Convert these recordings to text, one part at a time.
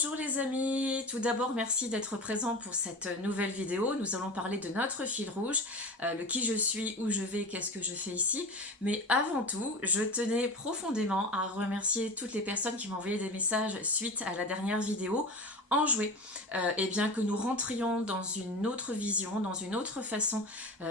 Bonjour les amis, tout d'abord merci d'être présents pour cette nouvelle vidéo. Nous allons parler de notre fil rouge, le qui je suis, où je vais, qu'est-ce que je fais ici. Mais avant tout, je tenais profondément à remercier toutes les personnes qui m'ont envoyé des messages suite à la dernière vidéo. Enjouer, et bien que nous rentrions dans une autre vision, dans une autre façon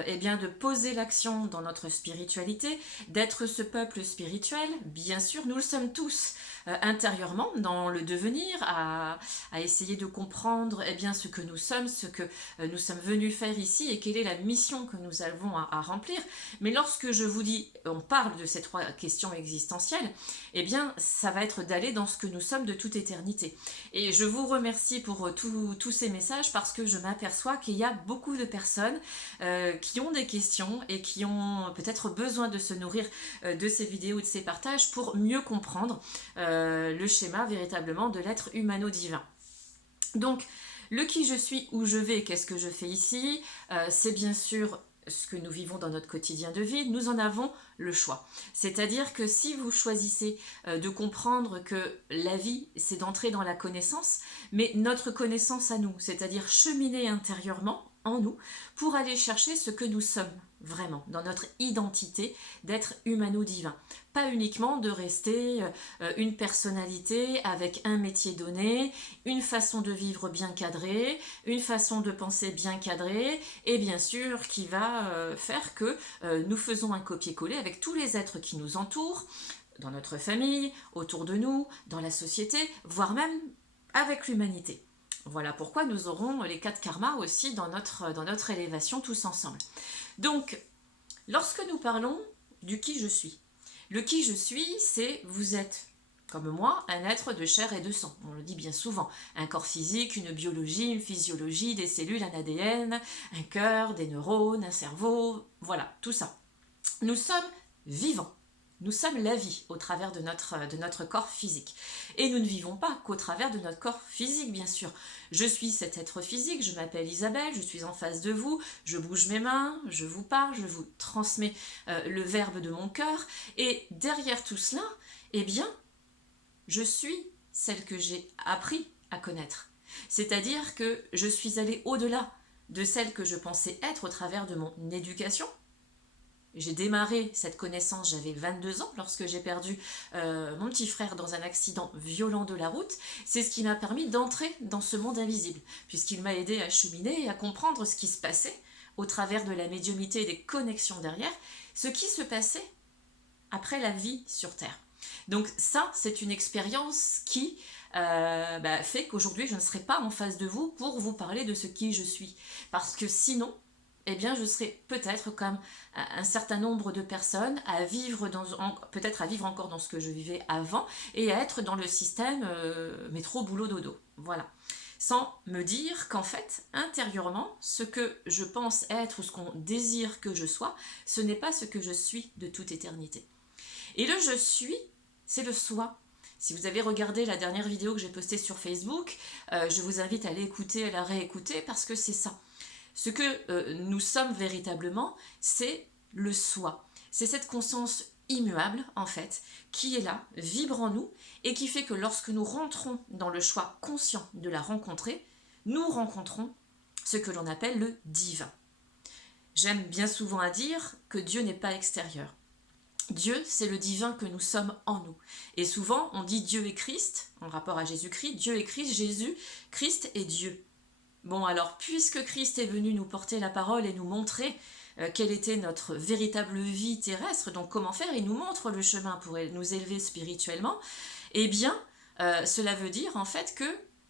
et bien de poser l'action dans notre spiritualité, d'être ce peuple spirituel, bien sûr, nous le sommes tous intérieurement, dans le devenir, à essayer de comprendre eh bien, ce que nous sommes, ce que nous sommes venus faire ici et quelle est la mission que nous avons à remplir. Mais lorsque je vous dis, on parle de ces trois questions existentielles, eh bien, ça va être d'aller dans ce que nous sommes de toute éternité. Et je vous remercie pour tous ces messages parce que je m'aperçois qu'il y a beaucoup de personnes qui ont des questions et qui ont peut-être besoin de se nourrir de ces vidéos, de ces partages pour mieux comprendre le schéma véritablement de l'être humano-divin. Donc, le qui je suis, où je vais, qu'est-ce que je fais ici, c'est bien sûr ce que nous vivons dans notre quotidien de vie, nous en avons le choix. C'est-à-dire que si vous choisissez de comprendre que la vie, c'est d'entrer dans la connaissance, mais notre connaissance à nous, c'est-à-dire cheminer intérieurement en nous pour aller chercher ce que nous sommes vraiment, dans notre identité d'être humano-divin. Pas uniquement de rester une personnalité avec un métier donné, une façon de vivre bien cadrée, une façon de penser bien cadrée, et bien sûr qui va faire que nous faisons un copier-coller avec tous les êtres qui nous entourent, dans notre famille, autour de nous, dans la société, voire même avec l'humanité. Voilà pourquoi nous aurons les 4 karmas aussi dans notre élévation tous ensemble. Donc, lorsque nous parlons du qui je suis, le qui je suis, c'est vous êtes, comme moi, un être de chair et de sang. On le dit bien souvent. Un corps physique, une biologie, une physiologie, des cellules, un ADN, un cœur, des neurones, un cerveau, voilà, tout ça. Nous sommes vivants. Nous sommes la vie au travers de notre corps physique. Et nous ne vivons pas qu'au travers de notre corps physique, bien sûr. Je suis cet être physique, je m'appelle Isabelle, je suis en face de vous, je bouge mes mains, je vous parle, je vous transmets le verbe de mon cœur. Et derrière tout cela, eh bien, je suis celle que j'ai appris à connaître. C'est-à-dire que je suis allée au-delà de celle que je pensais être au travers de mon éducation. J'ai démarré cette connaissance, j'avais 22 ans lorsque j'ai perdu mon petit frère dans un accident violent de la route. C'est ce qui m'a permis d'entrer dans ce monde invisible, puisqu'il m'a aidé à cheminer et à comprendre ce qui se passait au travers de la médiumnité et des connexions derrière, ce qui se passait après la vie sur Terre. Donc ça, c'est une expérience qui fait qu'aujourd'hui, je ne serai pas en face de vous pour vous parler de ce qui je suis. Parce que sinon, eh bien, je serais peut-être comme un certain nombre de personnes à vivre peut-être à vivre encore dans ce que je vivais avant et à être dans le système métro, boulot, dodo. Voilà. Sans me dire qu'en fait, intérieurement, ce que je pense être ou ce qu'on désire que je sois, ce n'est pas ce que je suis de toute éternité. Et le je suis, c'est le soi. Si vous avez regardé la dernière vidéo que j'ai postée sur Facebook, je vous invite à l'écouter, à la réécouter parce que c'est ça. Ce que nous sommes véritablement, c'est le soi. C'est cette conscience immuable, en fait, qui est là, vibre en nous, et qui fait que lorsque nous rentrons dans le choix conscient de la rencontrer, nous rencontrons ce que l'on appelle le divin. J'aime bien souvent à dire que Dieu n'est pas extérieur. Dieu, c'est le divin que nous sommes en nous. Et souvent, on dit Dieu est Christ, en rapport à Jésus-Christ, Dieu est Christ, Jésus, Christ est Dieu. Bon alors, puisque Christ est venu nous porter la parole et nous montrer quelle était notre véritable vie terrestre, donc comment faire, il nous montre le chemin pour nous élever spirituellement, eh bien, cela veut dire en fait que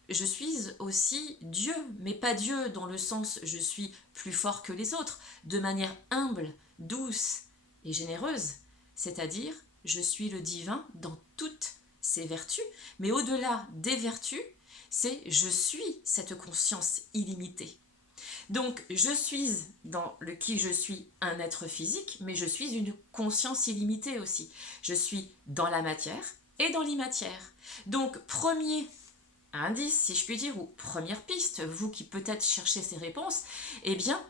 je suis aussi Dieu, mais pas Dieu dans le sens je suis plus fort que les autres, de manière humble, douce et généreuse, c'est-à-dire je suis le divin dans toutes ses vertus, mais au-delà des vertus, c'est je suis cette conscience illimitée. Donc je suis dans le qui je suis un être physique, mais je suis une conscience illimitée aussi. Je suis dans la matière et dans l'immatière. Donc premier indice, si je puis dire, ou première piste, vous qui peut-être cherchez ces réponses, eh bien,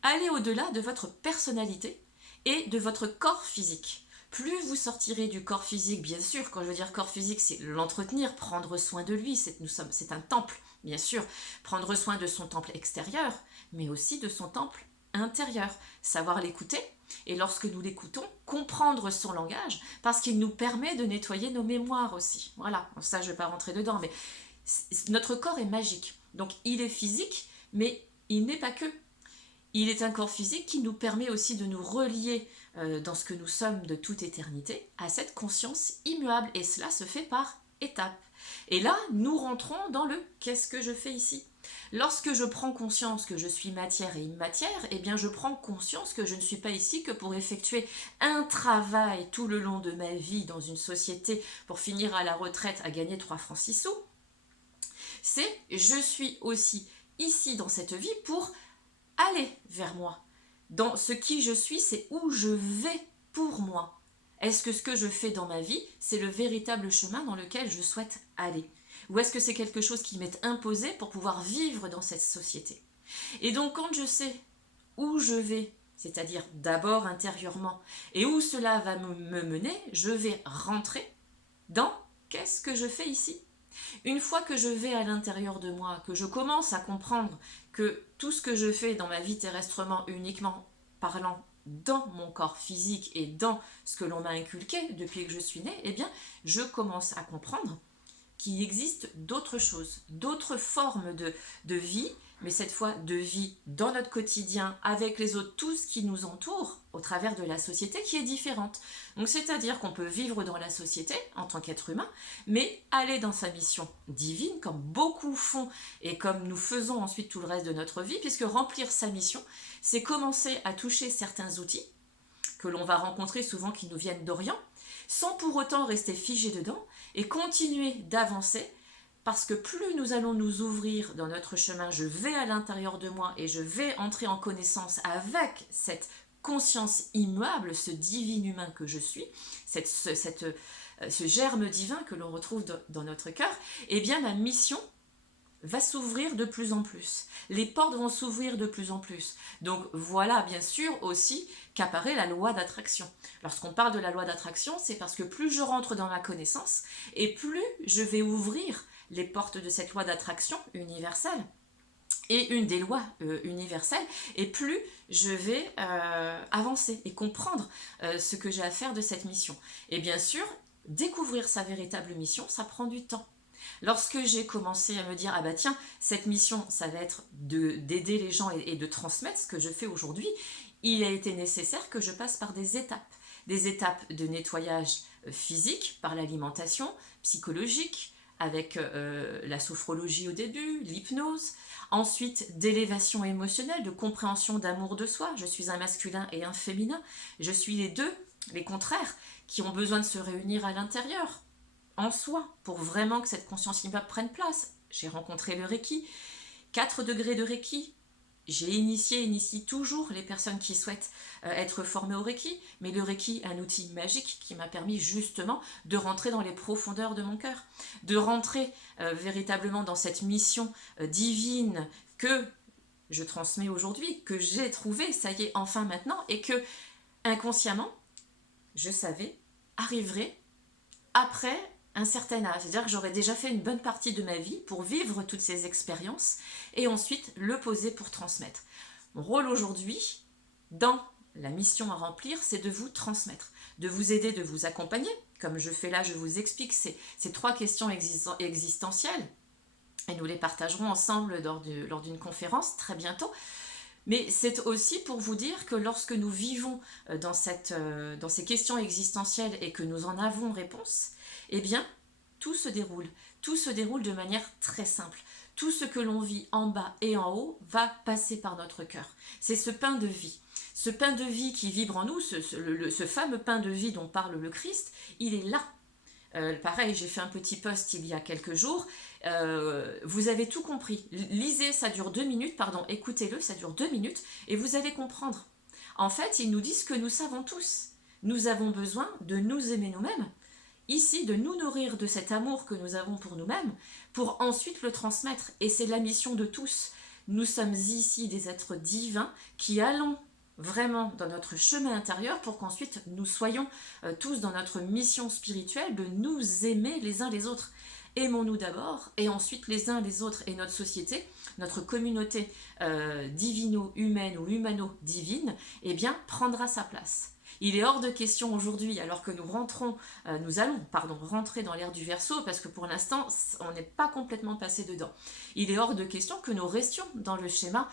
allez au-delà de votre personnalité et de votre corps physique. Plus vous sortirez du corps physique, bien sûr, quand je veux dire corps physique, c'est l'entretenir, prendre soin de lui, c'est un temple, bien sûr, prendre soin de son temple extérieur, mais aussi de son temple intérieur, savoir l'écouter, et lorsque nous l'écoutons, comprendre son langage, parce qu'il nous permet de nettoyer nos mémoires aussi. Voilà, bon, ça je ne vais pas rentrer dedans, mais notre corps est magique, donc il est physique, mais il n'est pas que. Il est un corps physique qui nous permet aussi de nous relier dans ce que nous sommes de toute éternité à cette conscience immuable. Et cela se fait par étapes. Et là, nous rentrons dans le qu'est-ce que je fais ici. Lorsque je prends conscience que je suis matière et immatière, eh bien je prends conscience que je ne suis pas ici que pour effectuer un travail tout le long de ma vie dans une société pour finir à la retraite à gagner 3 francs 6 sous. C'est je suis aussi ici dans cette vie pour aller vers moi. Dans ce qui je suis, c'est où je vais pour moi. Est-ce que ce que je fais dans ma vie, c'est le véritable chemin dans lequel je souhaite aller? Ou est-ce que c'est quelque chose qui m'est imposé pour pouvoir vivre dans cette société? Et donc quand je sais où je vais, c'est-à-dire d'abord intérieurement, et où cela va me mener, je vais rentrer dans qu'est-ce que je fais ici? Une fois que je vais à l'intérieur de moi, que je commence à comprendre que tout ce que je fais dans ma vie terrestrement uniquement parlant dans mon corps physique et dans ce que l'on m'a inculqué depuis que je suis née, eh bien, je commence à comprendre qu'il existe d'autres choses, d'autres formes de vie, mais cette fois de vie dans notre quotidien, avec les autres, tout ce qui nous entoure, au travers de la société qui est différente. Donc c'est-à-dire qu'on peut vivre dans la société en tant qu'être humain, mais aller dans sa mission divine, comme beaucoup font et comme nous faisons ensuite tout le reste de notre vie, puisque remplir sa mission, c'est commencer à toucher certains outils que l'on va rencontrer souvent qui nous viennent d'Orient, sans pour autant rester figé dedans et continuer d'avancer, parce que plus nous allons nous ouvrir dans notre chemin, je vais à l'intérieur de moi et je vais entrer en connaissance avec cette conscience immuable, ce divin humain que je suis, ce germe divin que l'on retrouve dans notre cœur, eh bien ma mission va s'ouvrir de plus en plus. Les portes vont s'ouvrir de plus en plus. Donc voilà bien sûr aussi qu'apparaît la loi d'attraction. Lorsqu'on parle de la loi d'attraction, c'est parce que plus je rentre dans ma connaissance et plus je vais ouvrir les portes de cette loi d'attraction universelle et une des lois universelles, et plus je vais avancer et comprendre ce que j'ai à faire de cette mission. Et bien sûr, découvrir sa véritable mission, ça prend du temps. Lorsque j'ai commencé à me dire, ah bah tiens, cette mission, ça va être d'aider les gens et de transmettre ce que je fais aujourd'hui, il a été nécessaire que je passe par des étapes de nettoyage physique, par l'alimentation, psychologique, avec la sophrologie au début, l'hypnose, ensuite d'élévation émotionnelle, de compréhension d'amour de soi, je suis un masculin et un féminin, je suis les deux, les contraires, qui ont besoin de se réunir à l'intérieur, en soi, pour vraiment que cette conscience immuable prenne place. J'ai rencontré le Reiki, 4 degrés de Reiki. J'ai initie toujours les personnes qui souhaitent être formées au Reiki, mais le Reiki, un outil magique qui m'a permis justement de rentrer dans les profondeurs de mon cœur, de rentrer véritablement dans cette mission divine que je transmets aujourd'hui, que j'ai trouvée, ça y est, enfin maintenant, et que inconsciemment, je savais, arriverait après un certain âge, c'est-à-dire que j'aurais déjà fait une bonne partie de ma vie pour vivre toutes ces expériences et ensuite le poser pour transmettre. Mon rôle aujourd'hui, dans la mission à remplir, c'est de vous transmettre, de vous aider, de vous accompagner. Comme je fais là, je vous explique ces 3 questions existentielles et nous les partagerons ensemble lors d'une conférence très bientôt. Mais c'est aussi pour vous dire que lorsque nous vivons dans ces questions existentielles et que nous en avons réponse, eh bien, tout se déroule. Tout se déroule de manière très simple. Tout ce que l'on vit en bas et en haut va passer par notre cœur. C'est ce pain de vie. Ce pain de vie qui vibre en nous, ce fameux pain de vie dont parle le Christ, il est là. Pareil, j'ai fait un petit post il y a quelques jours. Vous avez tout compris. Lisez, ça dure 2 minutes, écoutez-le, ça dure 2 minutes et vous allez comprendre. En fait, ils nous disent que nous savons tous. Nous avons besoin de nous aimer nous-mêmes, ici, de nous nourrir de cet amour que nous avons pour nous-mêmes, pour ensuite le transmettre. Et c'est la mission de tous. Nous sommes ici des êtres divins qui allons vraiment dans notre chemin intérieur pour qu'ensuite nous soyons tous dans notre mission spirituelle de nous aimer les uns les autres. Aimons-nous d'abord et ensuite les uns les autres et notre société, notre communauté divino-humaine ou humano-divine, eh bien prendra sa place. Il est hors de question aujourd'hui, alors que nous allons rentrer dans l'ère du Verseau, parce que pour l'instant, on n'est pas complètement passé dedans. Il est hors de question que nous restions dans le schéma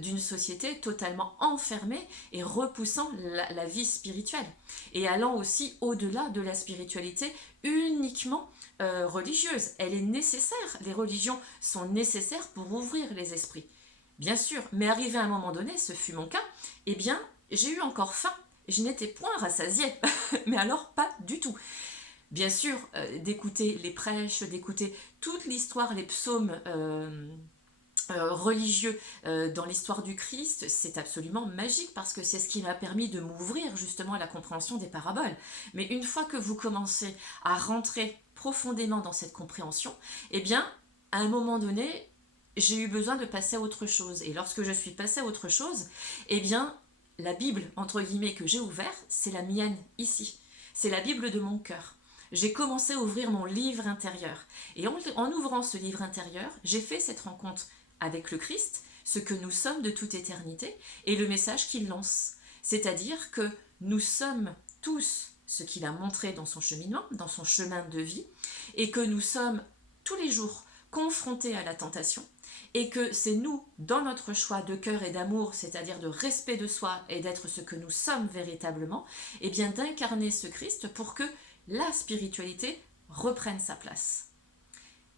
d'une société totalement enfermée et repoussant la vie spirituelle, et allant aussi au-delà de la spiritualité uniquement religieuse. Elle est nécessaire, les religions sont nécessaires pour ouvrir les esprits. Bien sûr, mais arrivé à un moment donné, ce fut mon cas, eh bien, j'ai eu encore faim. Je n'étais point rassasiée, mais alors pas du tout. Bien sûr, d'écouter les prêches, d'écouter toute l'histoire, les psaumes religieux dans l'histoire du Christ, c'est absolument magique parce que c'est ce qui m'a permis de m'ouvrir justement à la compréhension des paraboles. Mais une fois que vous commencez à rentrer profondément dans cette compréhension, eh bien, à un moment donné, j'ai eu besoin de passer à autre chose. Et lorsque je suis passée à autre chose, eh bien, la Bible, entre guillemets, que j'ai ouverte, c'est la mienne, ici. C'est la Bible de mon cœur. J'ai commencé à ouvrir mon livre intérieur. Et en ouvrant ce livre intérieur, j'ai fait cette rencontre avec le Christ, ce que nous sommes de toute éternité, et le message qu'il lance. C'est-à-dire que nous sommes tous ce qu'il a montré dans son cheminement, dans son chemin de vie, et que nous sommes tous les jours confrontés à la tentation, et que c'est nous, dans notre choix de cœur et d'amour, c'est-à-dire de respect de soi et d'être ce que nous sommes véritablement, et bien d'incarner ce Christ pour que la spiritualité reprenne sa place.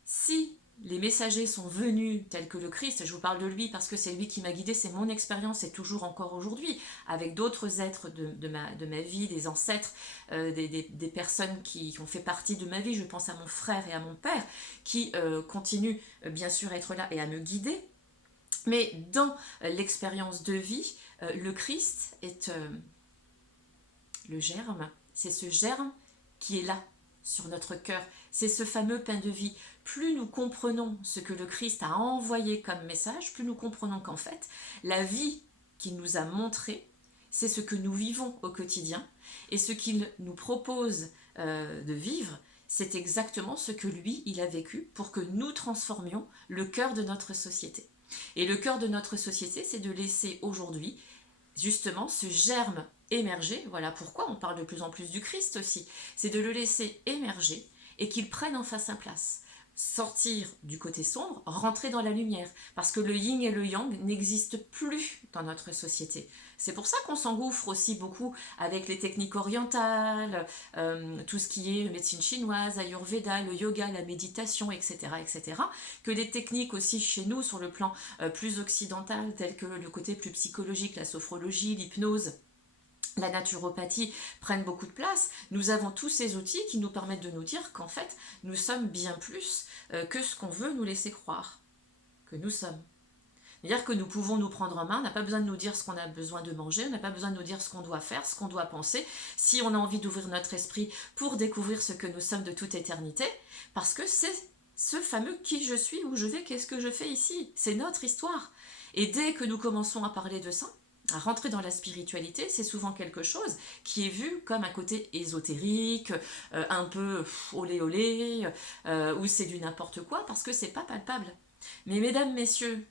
Si les messagers sont venus tels que le Christ, je vous parle de lui parce que c'est lui qui m'a guidé, c'est mon expérience et toujours encore aujourd'hui, avec d'autres êtres de ma vie, des ancêtres, des personnes qui ont fait partie de ma vie, je pense à mon frère et à mon père, qui continuent bien sûr à être là et à me guider, mais dans l'expérience de vie, le Christ est le germe, c'est ce germe qui est là, sur notre cœur, c'est ce fameux pain de vie. Plus nous comprenons ce que le Christ a envoyé comme message, plus nous comprenons qu'en fait, la vie qu'il nous a montrée, c'est ce que nous vivons au quotidien, et ce qu'il nous propose de vivre, c'est exactement ce que lui, il a vécu pour que nous transformions le cœur de notre société. Et le cœur de notre société, c'est de laisser aujourd'hui justement ce germe émerger, voilà pourquoi on parle de plus en plus du Christ aussi, c'est de le laisser émerger et qu'il prenne enfin sa place. Sortir du côté sombre, rentrer dans la lumière, parce que le yin et le yang n'existent plus dans notre société. C'est pour ça qu'on s'engouffre aussi beaucoup avec les techniques orientales, tout ce qui est médecine chinoise, ayurveda, le yoga, la méditation, etc., etc., que des techniques aussi chez nous sur le plan plus occidental, telles que le côté plus psychologique, la sophrologie, l'hypnose, la naturopathie prennent beaucoup de place. Nous avons tous ces outils qui nous permettent de nous dire qu'en fait, nous sommes bien plus que ce qu'on veut nous laisser croire que nous sommes. C'est-à-dire que nous pouvons nous prendre en main, on n'a pas besoin de nous dire ce qu'on a besoin de manger, on n'a pas besoin de nous dire ce qu'on doit faire, ce qu'on doit penser, si on a envie d'ouvrir notre esprit pour découvrir ce que nous sommes de toute éternité, parce que c'est ce fameux qui je suis, où je vais, qu'est-ce que je fais ici, c'est notre histoire. Et dès que nous commençons à parler de ça, à rentrer dans la spiritualité, c'est souvent quelque chose qui est vu comme un côté ésotérique, un peu olé olé, ou c'est du n'importe quoi, parce que c'est pas palpable. Mais mesdames, messieurs,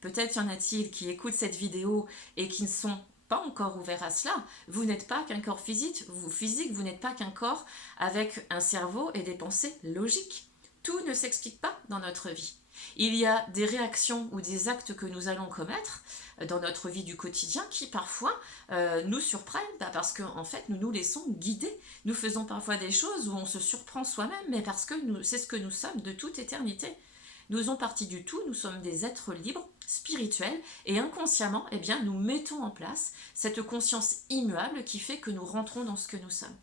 peut-être y en a-t-il qui écoutent cette vidéo et qui ne sont pas encore ouverts à cela. Vous n'êtes pas qu'un corps physique, vous n'êtes pas qu'un corps avec un cerveau et des pensées logiques. Tout ne s'explique pas dans notre vie. Il y a des réactions ou des actes que nous allons commettre dans notre vie du quotidien qui parfois nous surprennent parce qu'en fait nous nous laissons guider. Nous faisons parfois des choses où on se surprend soi-même, mais parce que c'est ce que nous sommes de toute éternité. Nous faisons partie du tout, nous sommes des êtres libres, spirituels, et inconsciemment, eh bien, nous mettons en place cette conscience immuable qui fait que nous rentrons dans ce que nous sommes.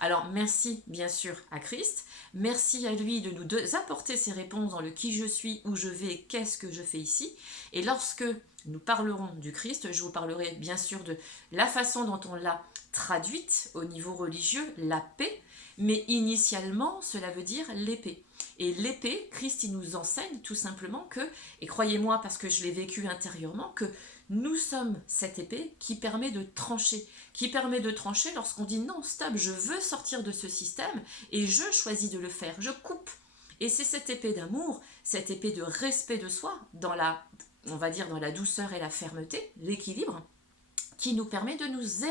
Alors merci bien sûr à Christ, merci à lui de nous apporter ces réponses dans le qui je suis, où je vais, qu'est-ce que je fais ici. Et lorsque nous parlerons du Christ, je vous parlerai bien sûr de la façon dont on l'a traduite au niveau religieux, la paix, Mais initialement, cela veut dire l'épée. Et l'épée, Christ il nous enseigne tout simplement que, et croyez-moi parce que je l'ai vécu intérieurement, que nous sommes cette épée qui permet de trancher lorsqu'on dit non, stop, je veux sortir de ce système et je choisis de le faire, je coupe. Et c'est cette épée d'amour, cette épée de respect de soi, dans la, on va dire dans la douceur et la fermeté, l'équilibre, qui nous permet de nous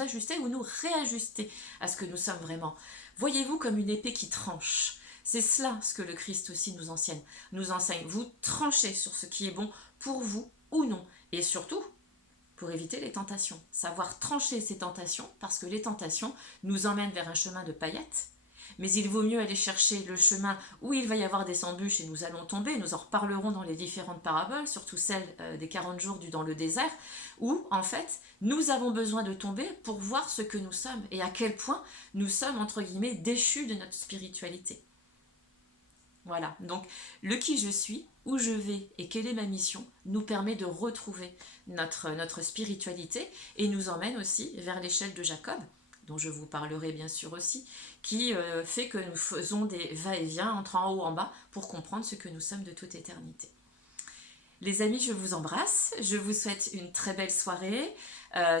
ajuster ou nous réajuster à ce que nous sommes vraiment. Voyez-vous comme une épée qui tranche. C'est cela ce que le Christ aussi nous enseigne. Vous tranchez sur ce qui est bon pour vous ou non. Et surtout, pour éviter les tentations. Savoir trancher ces tentations, parce que les tentations nous emmènent vers un chemin de paillettes. Mais il vaut mieux aller chercher le chemin où il va y avoir des embûches et nous allons tomber. Nous en reparlerons dans les différentes paraboles, surtout celle des 40 jours dans le désert, où en fait nous avons besoin de tomber pour voir ce que nous sommes et à quel point nous sommes entre guillemets déchus de notre spiritualité. Voilà, donc le qui je suis, où je vais et quelle est ma mission nous permet de retrouver notre spiritualité et nous emmène aussi vers l'échelle de Jacob, dont je vous parlerai bien sûr aussi, qui fait que nous faisons des va-et-vient entre en haut et en bas pour comprendre ce que nous sommes de toute éternité. Les amis, je vous embrasse, je vous souhaite une très belle soirée.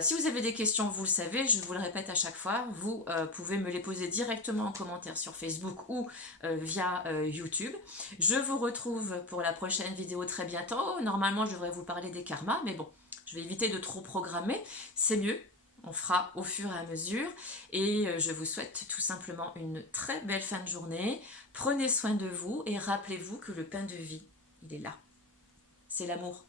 Si vous avez des questions, vous le savez, je vous le répète à chaque fois, vous pouvez me les poser directement en commentaire sur Facebook ou via YouTube. Je vous retrouve pour la prochaine vidéo très bientôt. Normalement, je devrais vous parler des karmas, mais bon, je vais éviter de trop programmer, c'est mieux. On fera au fur et à mesure et je vous souhaite tout simplement une très belle fin de journée. Prenez soin de vous et rappelez-vous que le pain de vie, il est là. C'est l'amour.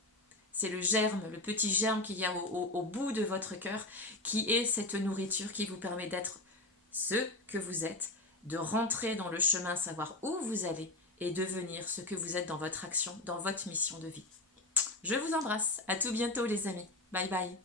C'est le germe, le petit germe qu'il y a au bout de votre cœur qui est cette nourriture qui vous permet d'être ce que vous êtes, de rentrer dans le chemin, savoir où vous allez et devenir ce que vous êtes dans votre action, dans votre mission de vie. Je vous embrasse. À tout bientôt les amis. Bye bye.